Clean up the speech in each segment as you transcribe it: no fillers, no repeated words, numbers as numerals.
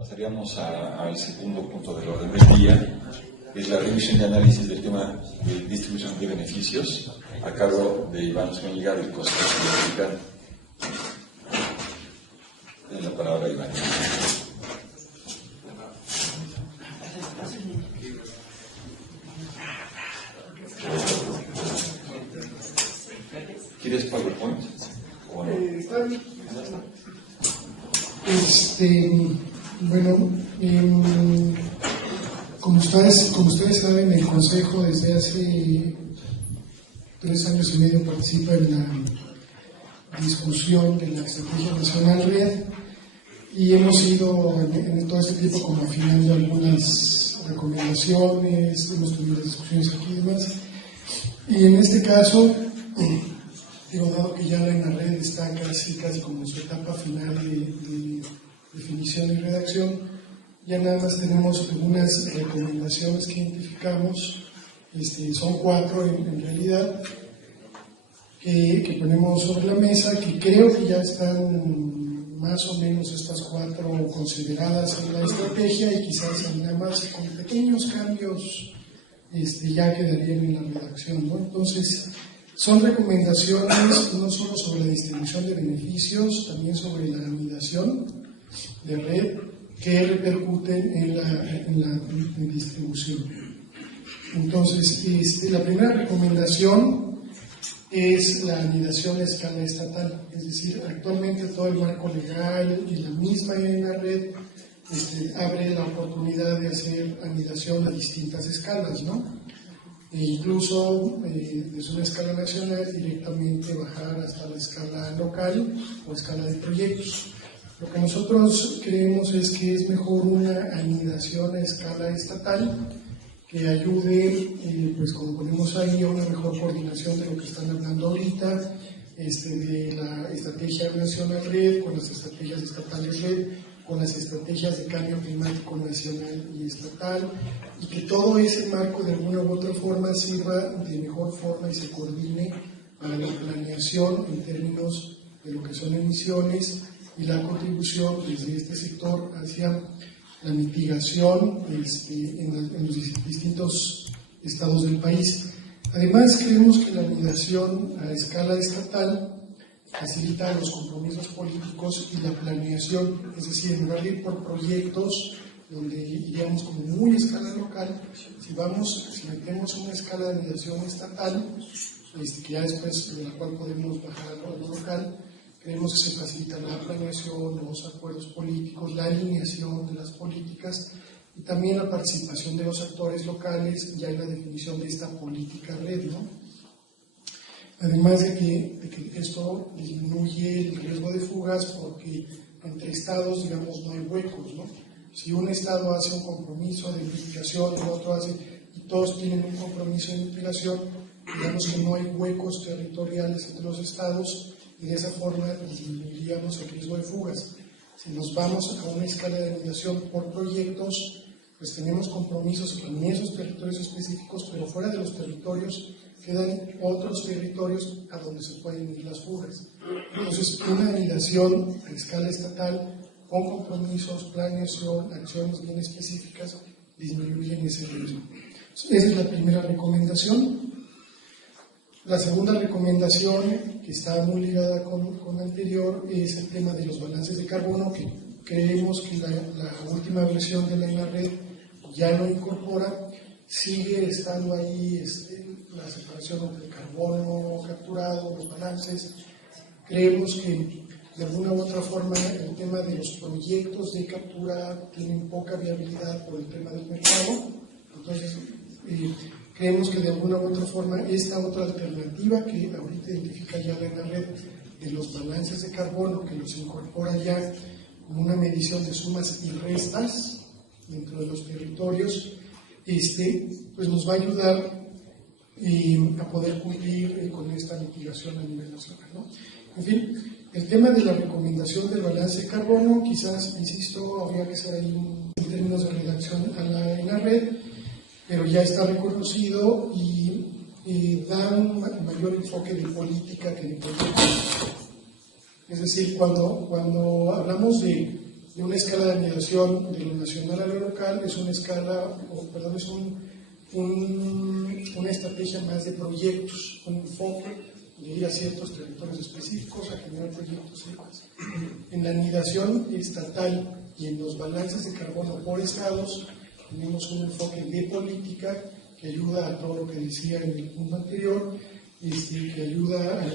Pasaríamos al segundo punto del orden del día, que es la revisión y análisis del tema de distribución de beneficios, a cargo de Iván Zúñiga del Consejo Mexicano. Tiene la palabra Iván. ¿Quieres PowerPoint? ¿O no? Bueno, como ustedes saben, el Consejo desde hace 3 años y medio participa en la discusión de la Estrategia Nacional Red y hemos ido en todo este tiempo como afinando algunas recomendaciones, hemos tenido discusiones aquí y demás. Y en este caso, dado que ya la red está casi como en su etapa final de definición y redacción, ya nada más tenemos algunas recomendaciones que identificamos, son 4 en realidad, que ponemos sobre la mesa, que creo que ya están más o menos estas 4 consideradas en la estrategia y quizás nada más con pequeños cambios ya quedarían en la redacción, ¿no? Entonces, son recomendaciones no solo sobre la distribución de beneficios, también sobre la anidación de red que repercuten en la distribución. Entonces, la primera recomendación es la anidación a escala estatal, es decir, actualmente todo el marco legal y la misma en la red abre la oportunidad de hacer anidación a distintas escalas, ¿no? E incluso desde una escala nacional directamente bajar hasta la escala local o escala de proyectos. Lo que nosotros creemos es que es mejor una anidación a escala estatal que ayude, pues como ponemos ahí, a una mejor coordinación de lo que están hablando ahorita, de la estrategia nacional red con las estrategias estatales red, con las estrategias de cambio climático nacional y estatal, y que todo ese marco de alguna u otra forma sirva de mejor forma y se coordine para la planeación en términos de lo que son emisiones y la contribución desde este sector hacia la mitigación en los distintos estados del país. Además, creemos que la anidación a escala estatal facilita los compromisos políticos y la planeación, es decir, en lugar de ir por proyectos donde iríamos como muy a escala local, si metemos una escala de anidación estatal, que ya después de la cual podemos bajar a lo local, creemos que se facilita la planeación, los acuerdos políticos, la alineación de las políticas y también la participación de los actores locales ya en la definición de esta política red, ¿no? Además de que esto disminuye el riesgo de fugas porque entre estados, digamos, no hay huecos, ¿no? Si un estado hace un compromiso de mitigación, el otro hace, y todos tienen un compromiso de mitigación, digamos que no hay huecos territoriales entre los estados y de esa forma disminuiríamos el riesgo de fugas. Si nos vamos a una escala de anidación por proyectos, pues tenemos compromisos en esos territorios específicos, pero fuera de los territorios quedan otros territorios a donde se pueden ir las fugas. Entonces, una anidación a escala estatal con compromisos, planeación, acciones bien específicas disminuyen ese riesgo. Esa es la primera recomendación. La segunda recomendación, que está muy ligada con la anterior, es el tema de los balances de carbono, que creemos que la última versión de la red ya lo incorpora. Sigue estando ahí la separación entre el carbono capturado, los balances. Creemos que de alguna u otra forma el tema de los proyectos de captura tienen poca viabilidad por el tema del mercado. Entonces, creemos que de alguna u otra forma esta otra alternativa que ahorita identifica ya la red de los balances de carbono, que los incorpora ya como una medición de sumas y restas dentro de los territorios, pues nos va a ayudar a poder cumplir con esta mitigación a nivel nacional, ¿no? En fin, el tema de la recomendación del balance de carbono, quizás, insisto, habría que hacer ahí en términos de redacción en la red, pero ya está reconocido y da un mayor enfoque de política que de proyectos. Es decir, cuando hablamos de de una escala de anidación de lo nacional a lo local, es una escala, es una estrategia más de proyectos, un enfoque de ir a ciertos territorios específicos a generar proyectos y demás. En la anidación estatal y en los balances de carbono por estados, tenemos un enfoque de política que ayuda a todo lo que decía en el punto anterior, que ayuda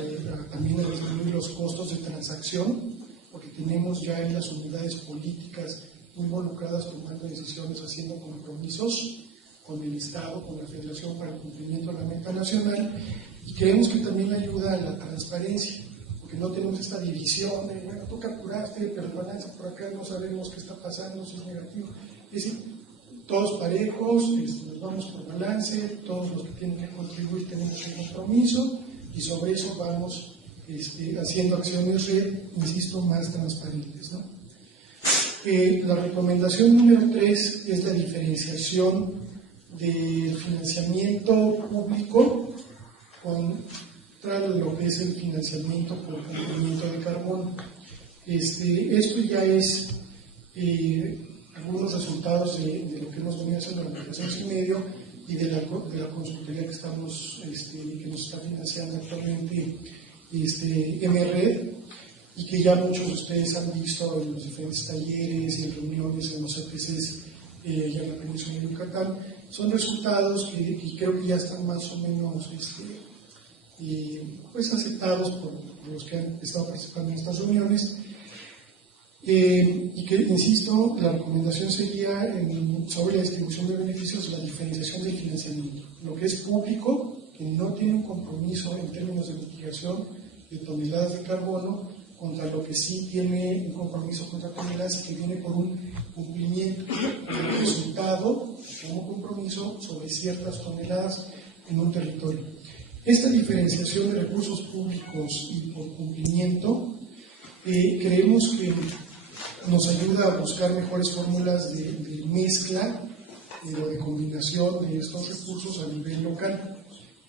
también a disminuir los costos de transacción, porque tenemos ya en las unidades políticas involucradas tomando decisiones, haciendo compromisos con el Estado, con la Federación para el cumplimiento de la meta nacional, y creemos que también ayuda a la transparencia, porque no tenemos esta división de, bueno, tú capturaste, pero el balance por acá no sabemos qué está pasando, si es negativo. Es decir, todos parejos, nos vamos por balance, todos los que tienen que contribuir tenemos un compromiso, y sobre eso vamos haciendo acciones insisto, más transparentes, ¿no? La recomendación número 3 es la diferenciación del financiamiento público contra lo que es el financiamiento por cumplimiento de carbono. Esto ya es algunos resultados de lo que hemos venido haciendo durante 2 años y medio y de la consultoría que que nos está financiando actualmente MRED, y que ya muchos de ustedes han visto en los diferentes talleres y en reuniones en los EPCs allá en la península de Yucatán. Son resultados que creo que ya están más o menos pues aceptados por los que han estado participando en estas reuniones, y que, insisto, la recomendación sería sobre la distribución de beneficios, la diferenciación del financiamiento, lo que es público, que no tiene un compromiso en términos de mitigación de toneladas de carbono, contra lo que sí tiene un compromiso contra toneladas que viene por un cumplimiento, un resultado como compromiso sobre ciertas toneladas en un territorio. Esta diferenciación de recursos públicos y por cumplimiento creemos que nos ayuda a buscar mejores fórmulas de mezcla o de combinación de estos recursos a nivel local.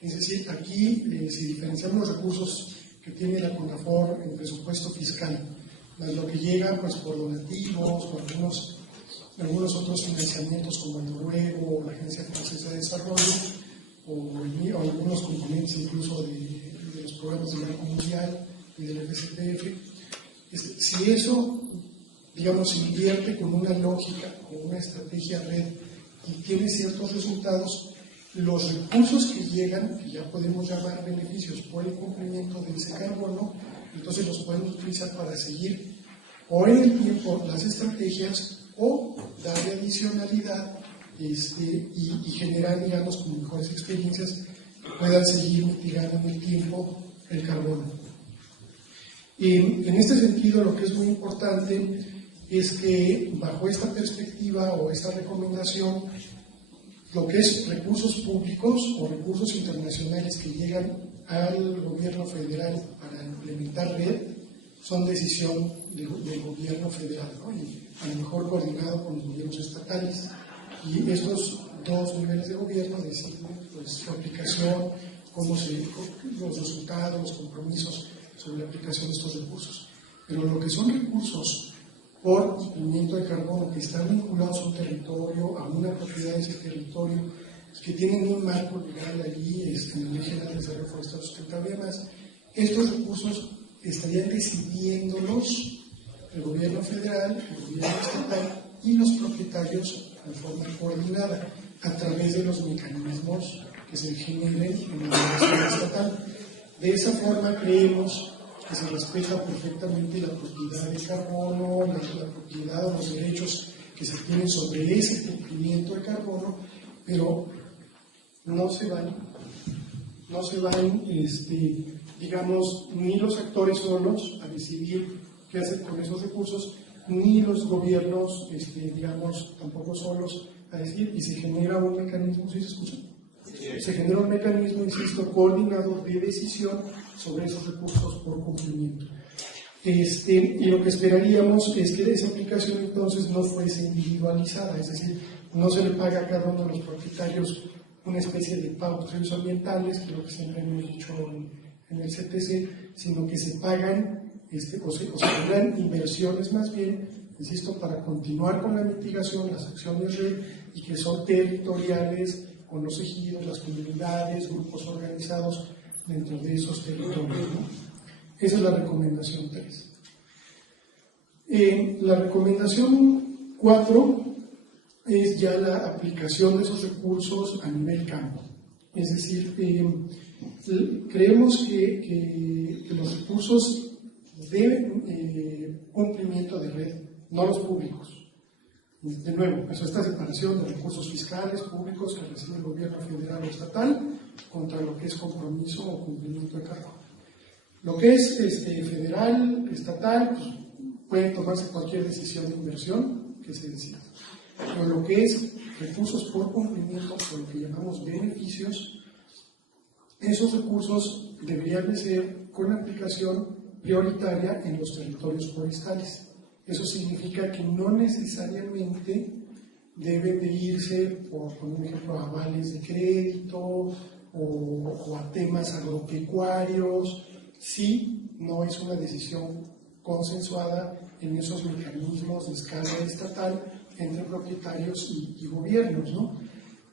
Es decir, aquí si diferenciamos los recursos que tiene la CONAFOR en presupuesto fiscal, más lo que llega pues, por donativos, por algunos otros financiamientos como el noruego o la Agencia Francesa de Desarrollo, o algunos componentes incluso de los programas del Banco Mundial y del FCTF. Si eso, digamos, se invierte con una lógica, con una estrategia red y tiene ciertos resultados, los recursos que llegan, que ya podemos llamar beneficios por el cumplimiento de ese carbono, entonces los podemos utilizar para seguir o en el tiempo las estrategias o darle adicionalidad y generar, digamos, como mejores experiencias que puedan seguir mitigando en el tiempo el carbono. En este sentido, lo que es muy importante es que bajo esta perspectiva o esta recomendación, lo que es recursos públicos o recursos internacionales que llegan al gobierno federal para implementar red son decisión del gobierno federal, ¿no? Y a lo mejor coordinado con los gobiernos estatales. Y estos dos niveles de gobierno deciden pues, su aplicación, los resultados, los compromisos sobre la aplicación de estos recursos. Pero lo que son recursos por cumplimiento de carbono que están vinculados a un territorio, a una propiedad de ese territorio, que tienen un marco legal allí, en la Ley General de Desarrollo Forestal Sustentable y demás, estos recursos estarían decidiéndolos el gobierno federal, el gobierno estatal y los propietarios de forma coordinada a través de los mecanismos que se generen en la administración estatal. De esa forma creemos que se respeta perfectamente la propiedad de carbono, la propiedad o los derechos que se tienen sobre ese cumplimiento de carbono, pero no se van, digamos, ni los actores solos a decidir qué hacer con esos recursos, ni los gobiernos, digamos, tampoco solos a decidir, y se genera un mecanismo, ¿sí se escucha? Se genera un mecanismo, insisto, coordinador de decisión sobre esos recursos por cumplimiento. Y lo que esperaríamos es que esa aplicación entonces no fuese individualizada, es decir, no se le paga a cada uno de los propietarios una especie de pautas ambientales, que es lo que siempre hemos dicho en el CTC, sino que se pagan o se generan inversiones más bien insisto, para continuar con la mitigación, las acciones red, y que son territoriales con los ejidos, las comunidades, grupos organizados dentro de esos territorios, ¿no? Esa es la recomendación 3. La recomendación 4 es ya la aplicación de esos recursos a nivel campo. Es decir, creemos que los recursos de cumplimiento de red, no los públicos. De nuevo, pues esta separación de recursos fiscales públicos que recibe el gobierno federal o estatal contra lo que es compromiso o cumplimiento de cargo. Lo que es federal, estatal, pues, puede tomarse cualquier decisión de inversión que se decida. Pero lo que es recursos por cumplimiento, por lo que llamamos beneficios, esos recursos deberían de ser con aplicación prioritaria en los territorios forestales. Eso significa que no necesariamente deben de irse, por un ejemplo, a avales de crédito o a temas agropecuarios, si no es una decisión consensuada en esos mecanismos de escala estatal entre propietarios y gobiernos, ¿no?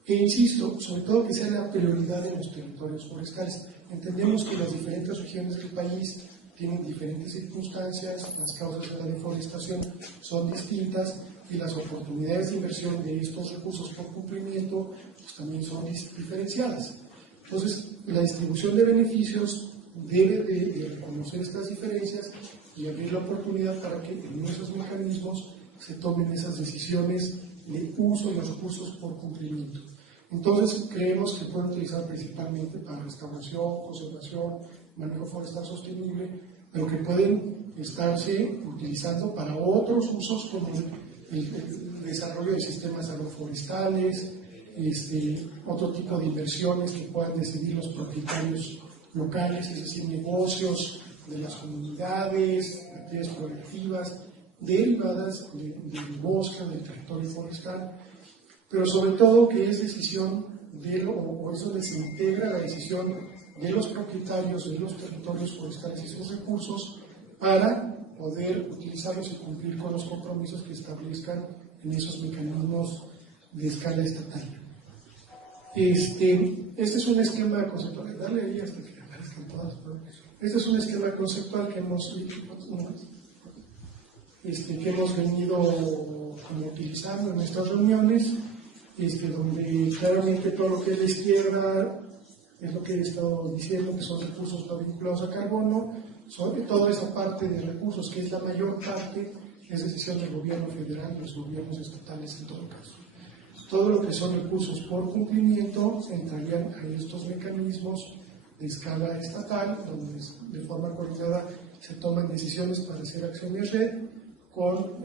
E insisto, sobre todo que sea la prioridad de los territorios forestales. Entendemos que las diferentes regiones del país tienen diferentes circunstancias, las causas de la deforestación son distintas y las oportunidades de inversión de estos recursos por cumplimiento pues, también son diferenciadas. Entonces, la distribución de beneficios debe de reconocer estas diferencias y abrir la oportunidad para que en esos mecanismos se tomen esas decisiones de uso de los recursos por cumplimiento. Entonces, creemos que pueden utilizar principalmente para restauración, conservación, manejo forestal sostenible, pero que pueden estarse utilizando para otros usos como el desarrollo de sistemas agroforestales, otro tipo de inversiones que puedan decidir los propietarios locales, es decir, negocios de las comunidades, actividades productivas derivadas del bosque, del territorio forestal, pero sobre todo que es decisión o eso desintegra la decisión de los propietarios de los territorios forestales y sus recursos para poder utilizarlos y cumplir con los compromisos que establezcan en esos mecanismos de escala estatal. Este es un esquema conceptual, dale ahí hasta que aparezcan todas. Este es un esquema conceptual que hemos venido como utilizando en estas reuniones, donde claramente todo lo que es la izquierda es lo que he estado diciendo, que son recursos no vinculados a carbono, toda esa parte de recursos, que es la mayor parte, es decisión del gobierno federal y los gobiernos estatales en todo caso. Todo lo que son recursos por cumplimiento entrarían a estos mecanismos de escala estatal, donde de forma coordinada se toman decisiones para hacer acciones red con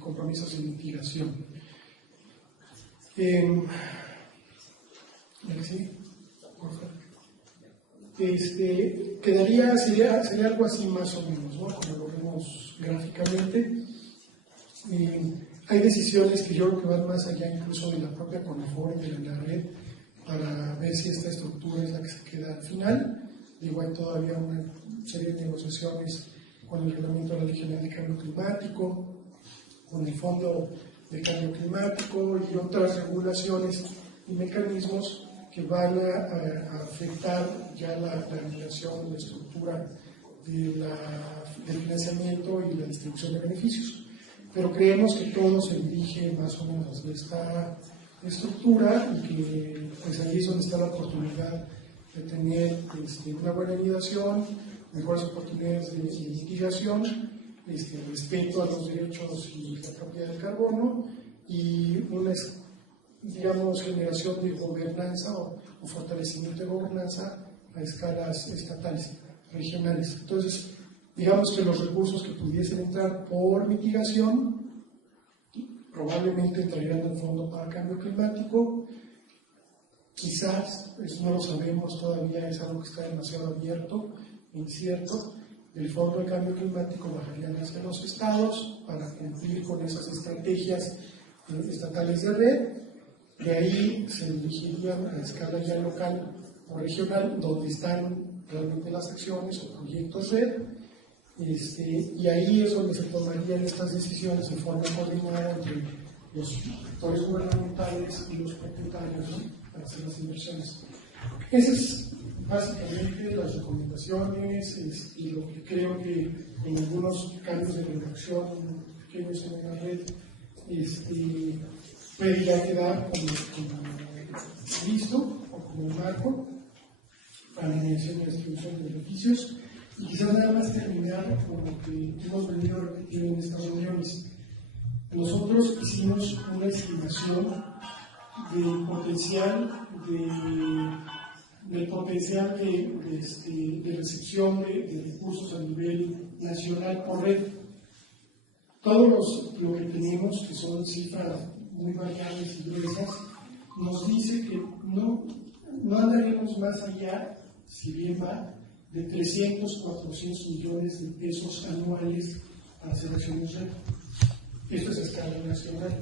compromisos de mitigación. Sería algo así más o menos, ¿no? Como lo vemos gráficamente. Hay decisiones que yo creo que van más allá incluso de la propia CONAFOR y de la red para ver si esta estructura es la que se queda al final. Digo, hay todavía una serie de negociaciones con el reglamento de la Ley General de Cambio Climático, con el Fondo de Cambio Climático y otras regulaciones y mecanismos que van a afectar ya la relación, la estructura del financiamiento y la distribución de beneficios. Pero creemos que todo se dirige más o menos hacia esta estructura y que pues ahí es donde está la oportunidad de tener una buena anidación, mejores oportunidades de mitigación, respeto a los derechos y la propiedad del carbono y una generación de gobernanza o fortalecimiento de gobernanza a escalas estatales, regionales. Entonces, digamos que los recursos que pudiesen entrar por mitigación probablemente entrarían en el Fondo para Cambio Climático. Quizás, eso no lo sabemos todavía, es algo que está demasiado abierto, incierto. El Fondo de Cambio Climático bajarían hacia los estados para cumplir con esas estrategias estatales de red. De ahí se dirigirían a escala ya local o regional, donde están realmente las acciones o proyectos red, Y ahí es donde se tomarían estas decisiones de forma coordinada entre los actores gubernamentales y los propietarios, ¿no?, para hacer las inversiones. Esas es básicamente las recomendaciones y lo que creo que en algunos cambios de redacción pequeños en la red puede ya quedar como listo o como marco para la mediación y la distribución de beneficios. Y quisiera nada más terminar con lo que hemos venido repitiendo en estas reuniones. Nosotros hicimos una estimación del potencial de recepción de recursos a nivel nacional por red. Todos lo que tenemos, que son cifras muy variables y gruesas, nos dice que no andaremos más allá, si bien va, de 300, 400 millones de pesos anuales para hacer acciones red. Esto es a escala nacional.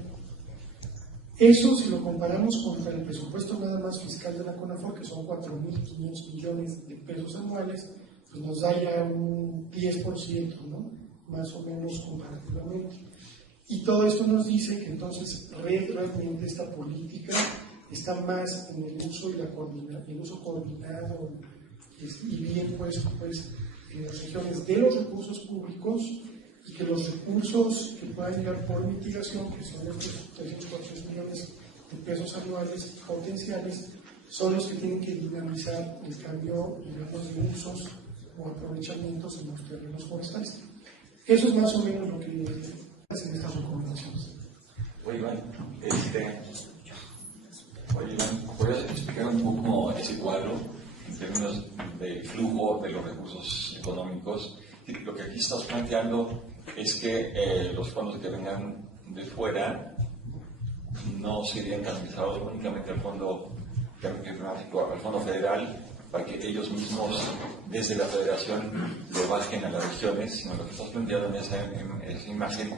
Eso, si lo comparamos contra el presupuesto nada más fiscal de la CONAFOR, que son 4.500 millones de pesos anuales, pues nos da ya un 10%, ¿no?, más o menos comparativamente. Y todo esto nos dice que entonces realmente esta política está más en el uso y el uso coordinado y bien puesto en las regiones de los recursos públicos, y que los recursos que puedan llegar por mitigación, que son estos 300 millones de pesos anuales potenciales, son los que tienen que dinamizar el cambio, digamos, de usos o aprovechamientos en los terrenos forestales. Eso es más o menos lo que hacen estas recomendaciones. Oye, Iván, ¿podrías explicar un poco ese cuadro en términos del flujo de los recursos económicos? Lo que aquí estás planteando es que los fondos que vengan de fuera no serían canalizados únicamente al Fondo Climático, al Fondo Federal, para que ellos mismos desde la Federación lo bajen a las regiones, sino lo que estás planteando en esa imagen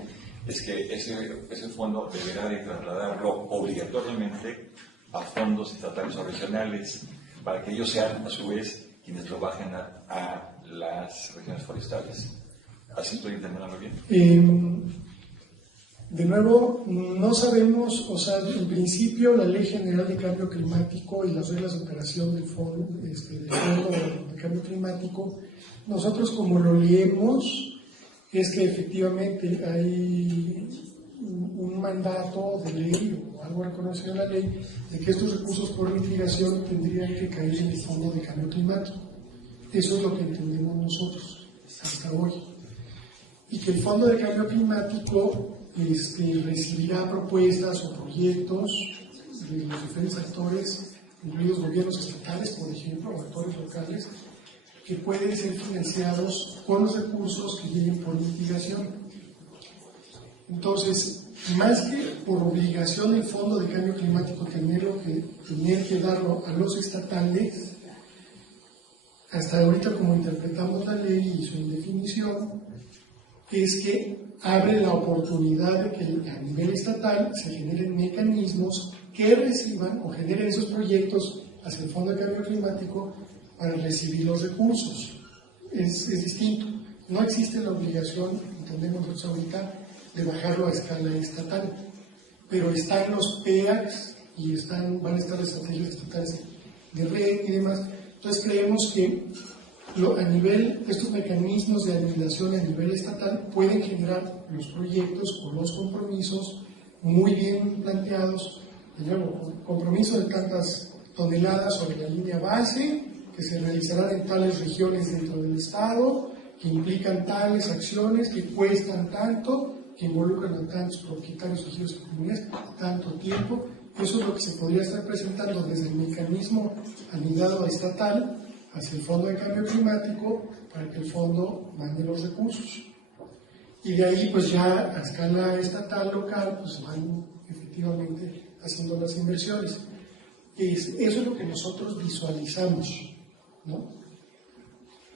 es que ese fondo deberá de trasladarlo obligatoriamente a fondos estatales o regionales, para que ellos sean a su vez quienes lo bajen a las regiones forestales. ¿Así estoy entendiendo bien? De nuevo, no sabemos, o sea, en principio la Ley General de Cambio Climático y las reglas de operación del Fondo de Cambio Climático, nosotros como lo leemos, es que efectivamente hay un mandato de ley o algo reconocido en la ley de que estos recursos por mitigación tendrían que caer en el Fondo de Cambio Climático. Eso es lo que entendemos nosotros hasta hoy. Y que el Fondo de Cambio Climático recibirá propuestas o proyectos de los diferentes actores, incluidos gobiernos estatales, por ejemplo, o actores locales, que pueden ser financiados con los recursos que vienen por mitigación. Entonces, más que por obligación del Fondo de Cambio Climático tener que darlo a los estatales, hasta ahorita como interpretamos la ley y su indefinición, es que abre la oportunidad de que a nivel estatal se generen mecanismos que reciban o generen esos proyectos hacia el Fondo de Cambio Climático para recibir los recursos. Es distinto. No existe la obligación, entendemos nosotros ahorita, de bajarlo a escala estatal, pero están los PEACs y van a estar las estrategias estatales de red y demás. Entonces creemos que estos mecanismos de aniquilación a nivel estatal pueden generar los proyectos o los compromisos muy bien planteados. De nuevo, compromiso de tantas toneladas sobre la línea base que se realizarán en tales regiones dentro del Estado, que implican tales acciones, que cuestan tanto, que involucran a tantos propietarios, ejidos y comunidades, tanto tiempo. Eso es lo que se podría estar presentando desde el mecanismo anidado estatal hacia el Fondo de Cambio Climático para que el fondo mande los recursos. Y de ahí, pues ya a escala estatal, local, pues van efectivamente haciendo las inversiones. Eso es lo que nosotros visualizamos, ¿no?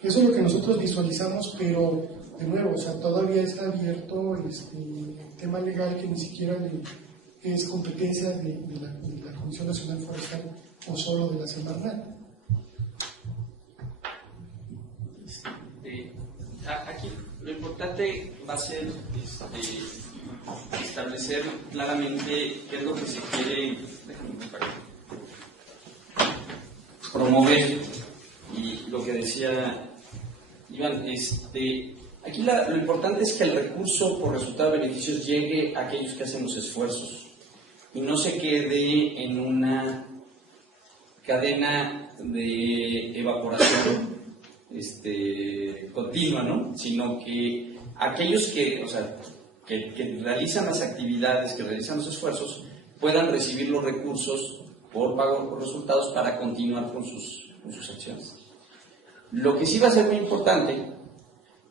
Eso es lo que nosotros visualizamos, pero de nuevo, o sea, todavía está abierto el tema legal que ni siquiera es competencia de la Comisión Nacional Forestal o solo de la Semarnat. Aquí importante va a ser establecer claramente qué es lo que se quiere promover. Y lo que decía Iván, aquí lo importante es que el recurso por resultado de beneficios llegue a aquellos que hacen los esfuerzos y no se quede en una cadena de evaporación continua, ¿no? Sino que aquellos que realizan las actividades, que realizan los esfuerzos, puedan recibir los recursos por pago por resultados para continuar con sus acciones. Lo que sí va a ser muy importante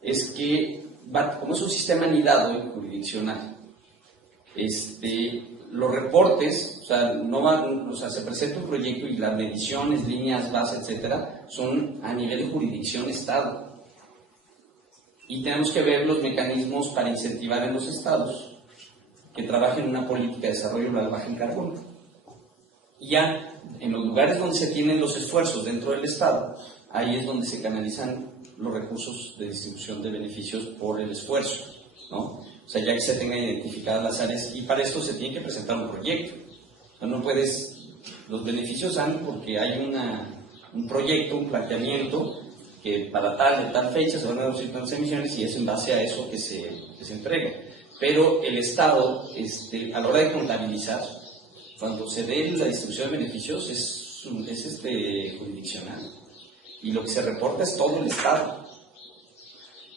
es que, como es un sistema anidado y jurisdiccional, los reportes, se presenta un proyecto y las mediciones, líneas, base, etcétera, son a nivel de jurisdicción Estado. Y tenemos que ver los mecanismos para incentivar en los estados que trabajen una política de desarrollo rural baja en carbono. Y ya en los lugares donde se tienen los esfuerzos dentro del Estado, ahí es donde se canalizan los recursos de distribución de beneficios por el esfuerzo, ¿no? O sea, ya que se tengan identificadas las áreas, y para esto se tiene que presentar un proyecto. O sea, no puedes, los beneficios dan porque hay un proyecto, un planteamiento, que para de tal fecha se van a reducir tantas emisiones y es en base a eso que se entrega. Pero el Estado, a la hora de contabilizar, cuando se dé la distribución de beneficios, es jurisdiccional. Y lo que se reporta es todo el Estado.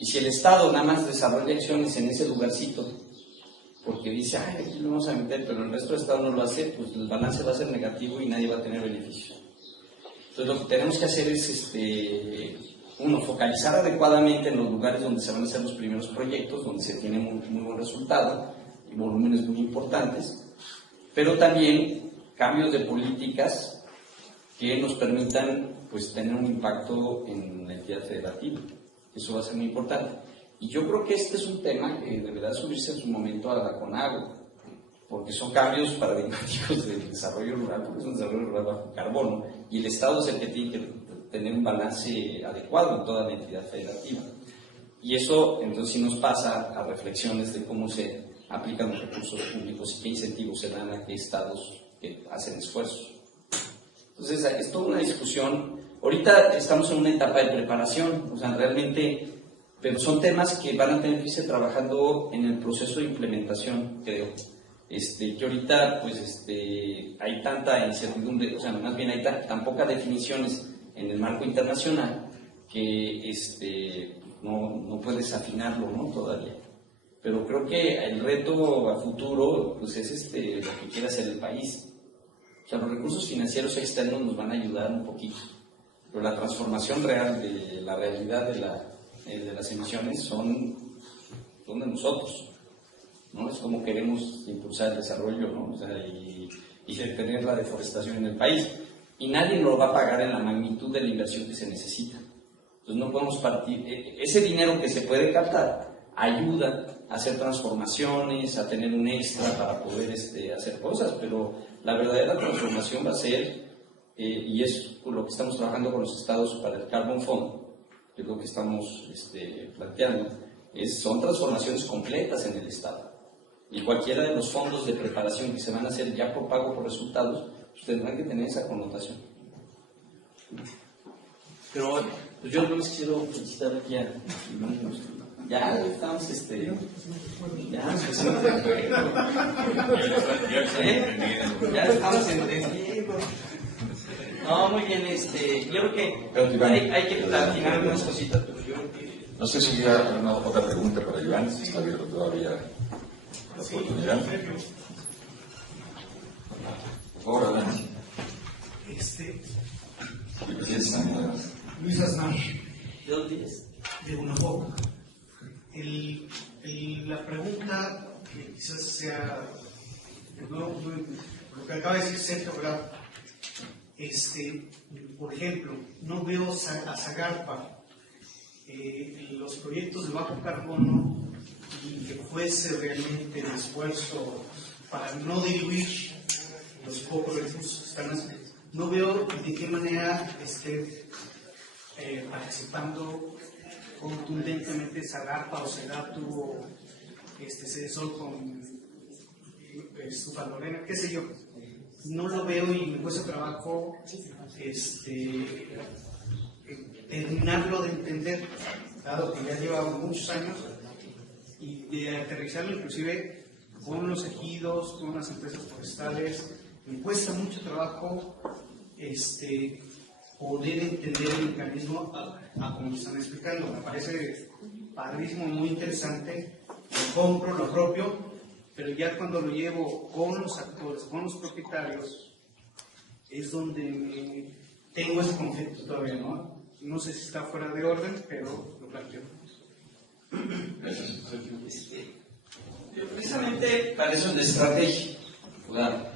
Y si el Estado nada más desarrolla acciones en ese lugarcito, porque dice, aquí lo vamos a meter, pero el resto del Estado no lo hace, pues el balance va a ser negativo y nadie va a tener beneficio. Entonces lo que tenemos que hacer es, focalizar adecuadamente en los lugares donde se van a hacer los primeros proyectos, donde se tiene muy buen resultado y volúmenes muy importantes, pero también cambios de políticas que nos permitan tener un impacto en la entidad federativa. Eso va a ser muy importante. Y yo creo que este es un tema que deberá subirse en su momento a la CONAGO, porque son cambios paradigmáticos del desarrollo rural, porque es un desarrollo rural bajo carbono, y el Estado es el que tiene que tener un balance adecuado en toda la entidad federativa. Y eso entonces sí nos pasa a reflexiones de cómo se aplican los recursos públicos y qué incentivos se dan a qué estados que hacen esfuerzos. Entonces es toda una discusión. Ahorita estamos en una etapa de preparación, realmente, pero son temas que van a tener que irse trabajando en el proceso de implementación, creo. Que ahorita, hay tanta incertidumbre, más bien hay tan pocas definiciones en el marco internacional que no puedes afinarlo, ¿no? Todavía. Pero creo que el reto a futuro, es lo que quiere hacer el país. O sea, los recursos financieros externos nos van a ayudar un poquito. Pero la transformación real de la realidad de las emisiones son de nosotros, ¿no? Es como queremos impulsar el desarrollo, ¿no? Y detener la deforestación en el país. Y nadie nos lo va a pagar en la magnitud de la inversión que se necesita. Entonces no podemos partir. Ese dinero que se puede captar ayuda a hacer transformaciones, a tener un extra para poder hacer cosas, pero la verdadera transformación va a ser, y es por lo que estamos trabajando con los estados para el Carbon Fund, que es lo que estamos planteando, son transformaciones completas en el estado. Y cualquiera de los fondos de preparación que se van a hacer ya por pago por resultados, tendrán que tener esa connotación. Pero bueno, yo no les quiero felicitar aquí a ya estamos ya estamos entendiendo. No, muy bien, yo creo que hay que platicar algunas cositas, pero yo creo que... No sé si hay alguna otra pregunta para Iván, si está abierto todavía la oportunidad. Por favor, adelante. Luis Aznar. ¿De dónde es? De Unapoc. La pregunta que quizás sea lo que acaba de decir Sergio, ¿verdad? Por ejemplo, no veo a Zagarpa los proyectos de bajo carbono y que fuese realmente el esfuerzo para no diluir los pocos recursos que están haciendo. No veo de qué manera esté participando contundentemente Zagarpa o Sedatu, Cedesol con Stufalorena, qué sé yo. No lo veo y me cuesta trabajo terminarlo de entender, dado que ya lleva muchos años, y de aterrizarlo inclusive con los ejidos, con las empresas forestales. Me cuesta mucho trabajo poder entender el mecanismo a como están explicando. Me parece padrísimo, muy interesante, lo compro, lo apropio, pero ya cuando lo llevo con los actores, con los propietarios, es donde tengo ese conflicto todavía, ¿no? No sé si está fuera de orden, pero lo planteo. Precisamente para eso es la estrategia. O sea,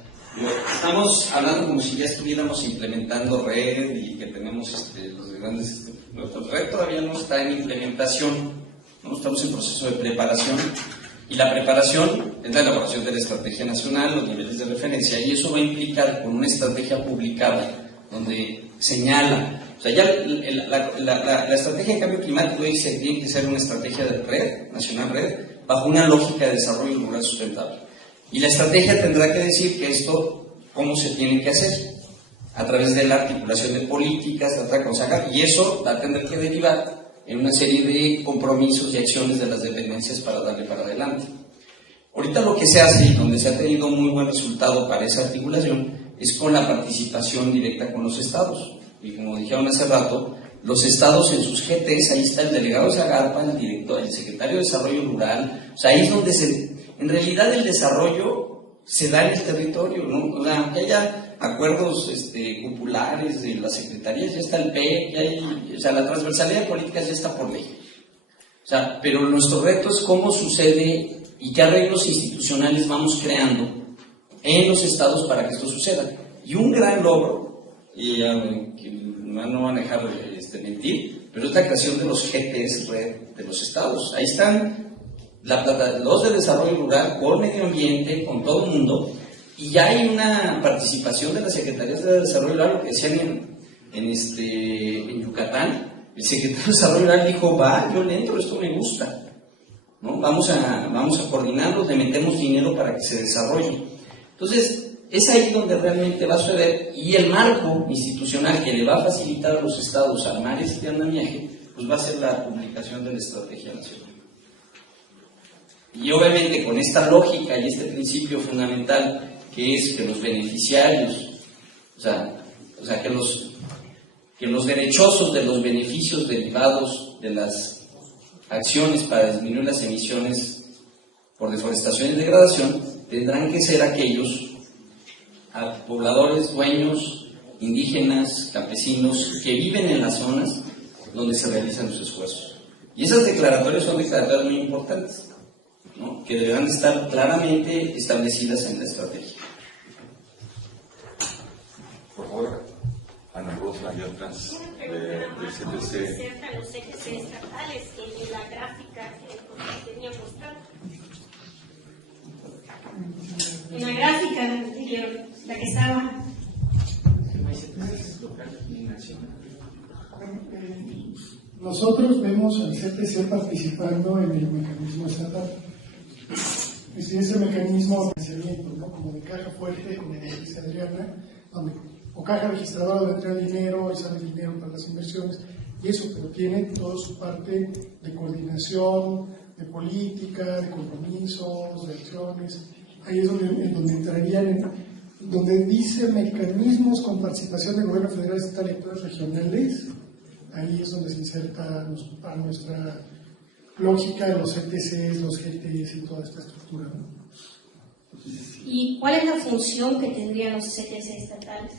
estamos hablando como si ya estuviéramos implementando red y que tenemos los grandes. Nuestra red todavía no está en implementación, ¿no? Estamos en proceso de preparación. Y la preparación es la elaboración de la estrategia nacional, los niveles de referencia, y eso va a implicar con una estrategia publicada donde señala. O sea, ya la estrategia de cambio climático dice que tiene que ser una estrategia de red, nacional red, bajo una lógica de desarrollo rural sustentable. Y la estrategia tendrá que decir que esto, cómo se tiene que hacer, a través de la articulación de políticas, y eso va a tener que derivar en una serie de compromisos y acciones de las dependencias para darle para adelante. Ahorita lo que se hace, y donde se ha tenido muy buen resultado para esa articulación, es con la participación directa con los estados. Y como dijeron hace rato, los estados en sus GTs, ahí está el delegado de Zagarpa, el director, el secretario de Desarrollo Rural, o sea, ahí es donde en realidad el desarrollo se da en el territorio, ¿no? O sea, que haya acuerdos populares de las secretarías, ya está el PEC, o sea, la transversalidad de políticas ya está por ley. O sea, pero nuestro reto es cómo sucede y qué arreglos institucionales vamos creando en los estados para que esto suceda. Y un gran logro, y que no van a dejar mentir, pero es la creación de los GTs red de los estados. Ahí están los de desarrollo rural, con medio ambiente, con todo el mundo, y ya hay una participación de las secretarías de desarrollo rural, lo que decían en Yucatán. El secretario de desarrollo rural dijo, yo le entro, esto me gusta, ¿no? Vamos a coordinarlos, le metemos dinero para que se desarrolle. Entonces, es ahí donde realmente va a suceder, y el marco institucional que le va a facilitar a los estados armar este andamiaje, pues va a ser la publicación de la estrategia nacional. Y obviamente con esta lógica y este principio fundamental, que es que los beneficiarios, o sea que los derechosos de los beneficios derivados de las acciones para disminuir las emisiones por deforestación y degradación, tendrán que ser aquellos pobladores, dueños, indígenas, campesinos, que viven en las zonas donde se realizan los esfuerzos. Y esas declaratorias son declaratorias muy importantes, ¿no? Que deberán estar claramente establecidas en la estrategia. Por favor, Ana Rosa y otras del CTC. Acerca de los ejes estatales en la gráfica que tenía mostrado. En la gráfica, la que estaba. Nosotros vemos al CTC participando en el mecanismo estatal. Es decir, ese mecanismo de financiamiento, ¿no? Como de caja fuerte, como dice Adriana, donde o caja registradora donde entra el dinero y sale dinero para las inversiones, y eso, pero tiene toda su parte de coordinación, de política, de compromisos, de acciones. Ahí es donde entrarían, donde dice mecanismos con participación del gobierno federal, estatal y actores regionales. Ahí es donde se inserta a nuestra lógica de los CTCs, los GTs y toda esta estructura, ¿no? ¿Y cuál es la función que tendrían los CTC estatales?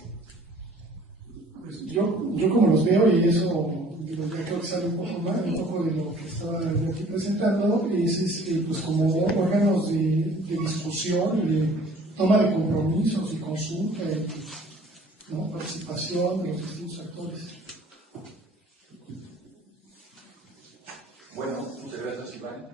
Pues yo como los veo, y eso ya creo que sale un poco de lo que estaba yo aquí presentando, es pues como órganos de discusión y de toma de compromisos y consulta, ¿no? Participación de los distintos actores. Bueno, muchas gracias, Iván.